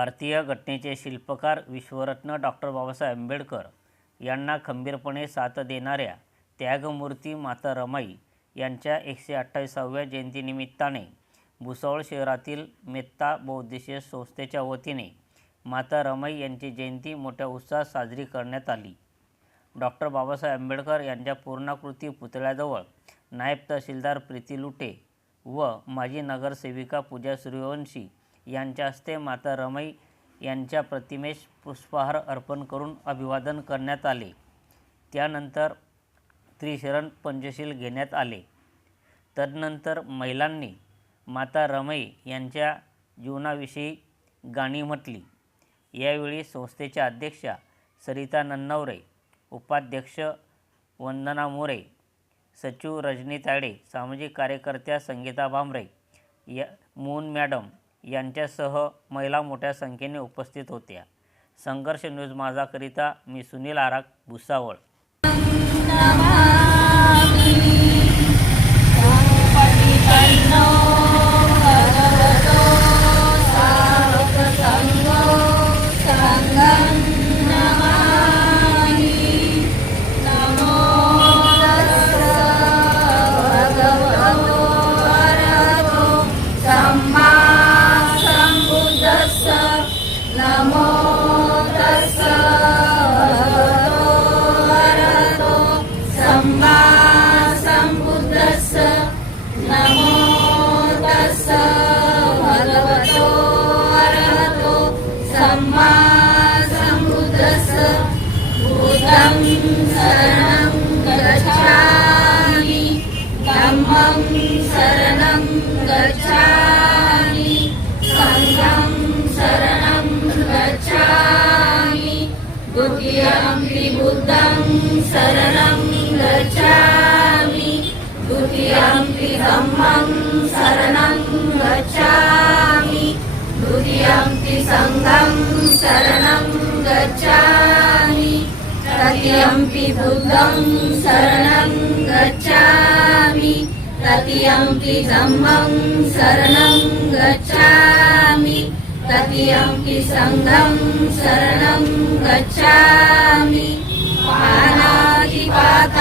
भारतीय घटनेचे शिल्पकार विश्वरत्न डॉक्टर बाबासाहेब आंबेडकर यांना खंबीरपणे साथ देणाऱ्या त्यागमूर्ती माता रमाई यांच्या 128व्या जयंतीनिमित्ताने भुसावळ शहरातील मेत्ता बहुउद्देशीय संस्थेच्या वतीने माता रमाई यांची जयंती मोठ्या उत्साहात साजरी करण्यात आली। डॉक्टर बाबासाहेब आंबेडकर यांच्या पूर्णाकृती पुतळ्याजवळ नायब तहसीलदार प्रीती लुटे व माजी नगरसेविका पूजा सूर्यवंशी यांच्या हस्ते माता रमाई यांच्या प्रतिमेस पुष्पहार अर्पण करून अभिवादन करण्यात आले। त्यानंतर त्रिशरण पंचशील घेण्यात आले। तदनंतर महिलांनी माता रमाई यांच्या जीवनाविषयी गाणी म्हटली। यावेळी संस्थेच्या अध्यक्षा सरिता नन्नवरे, उपाध्यक्ष वंदना मोरे, सचिव रजनी तायडे, सामाजिक कार्यकर्त्या संगीता भामरे, मून मॅडम यांच्यासह महिला मोठ्या संख्येने उपस्थित होत्या। संघर्ष न्यूज माझाकरिता मी सुनील आराग, भुसावळ। शरणं गच्छामि संघं शरणं गच्छामि द्वितीयंपि बुद्धं शरणं गच्छामि द्वितीयंपि धम्मं शरणं गच्छामि द्वितीयंपि संघं शरणं गच्छामि तृतीयंपि बुद्धं शरणं गच्छामि तृतीयंपि धम्मं शरणं गच्छामि तृतीयंपि संघं शरणं गच्छामि पाणातिपाता